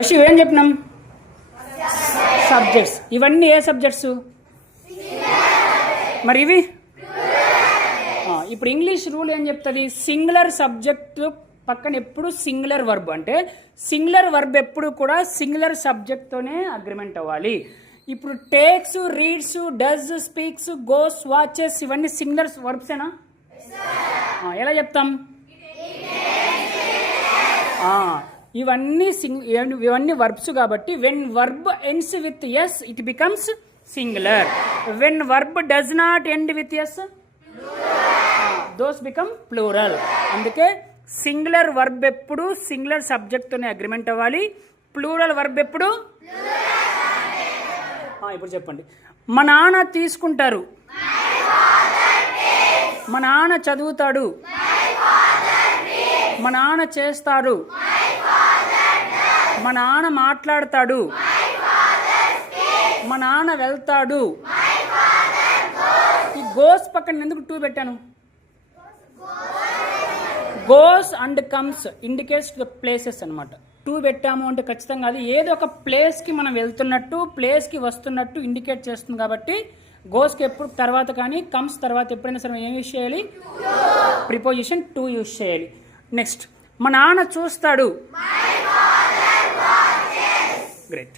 ఏం చెప్పినాం? సబ్జెక్ట్స్. ఇవన్నీ ఏ సబ్జెక్ట్స్ మరి? ఇవి ఇప్పుడు ఇంగ్లీష్ రూల్ ఏం చెప్తుంది? సింగులర్ సబ్జెక్ట్ పక్కన ఎప్పుడు సింగులర్ వర్బ్, అంటే సింగులర్ వర్బ్ ఎప్పుడు కూడా సింగులర్ సబ్జెక్ట్తోనే అగ్రిమెంట్ అవ్వాలి. ఇప్పుడు takes, reads, does, speaks, goes, watches ఇవన్నీ సింగులర్ వర్బ్సేనా? ఎలా చెప్తాం? ఇవన్నీ వర్బ్స్ కాబట్టి when verb ends with s it becomes singular. When verb does not end with s those become plural. అందుకే సింగులర్ వర్బ్ ఎప్పుడు సింగులర్ సబ్జెక్ట్తోనే అగ్రిమెంట్ అవ్వాలి. ప్లూరల్ వర్బ్ ఎప్పుడు? ఇప్పుడు చెప్పండి. మా నాన్న తీసుకుంటారు, మా నాన్న చదువుతాడు, మా నాన్న చేస్తాడు, మా నాన్న మాట్లాడతాడు, మా నాన్న వెళ్తాడు. ఈ గోస్ పక్కన ఎందుకు టూ పెట్టాను? Goes and comes indicates the places అనమాట. టూ పెట్టాము అంటే ఖచ్చితంగా అది ఏదో ఒక ప్లేస్కి మనం వెళ్తున్నట్టు, ప్లేస్కి వస్తున్నట్టు ఇండికేట్ చేస్తుంది. కాబట్టి గోస్కి ఎప్పుడు తర్వాత కానీ కమ్స్ తర్వాత ఎప్పుడైనా సరే ఏం యూజ్ చేయాలి? ప్రిపోజిషన్ టు యూజ్ చేయాలి. నెక్స్ట్, మా నాన్న చూస్తాడు. గ్రేట్.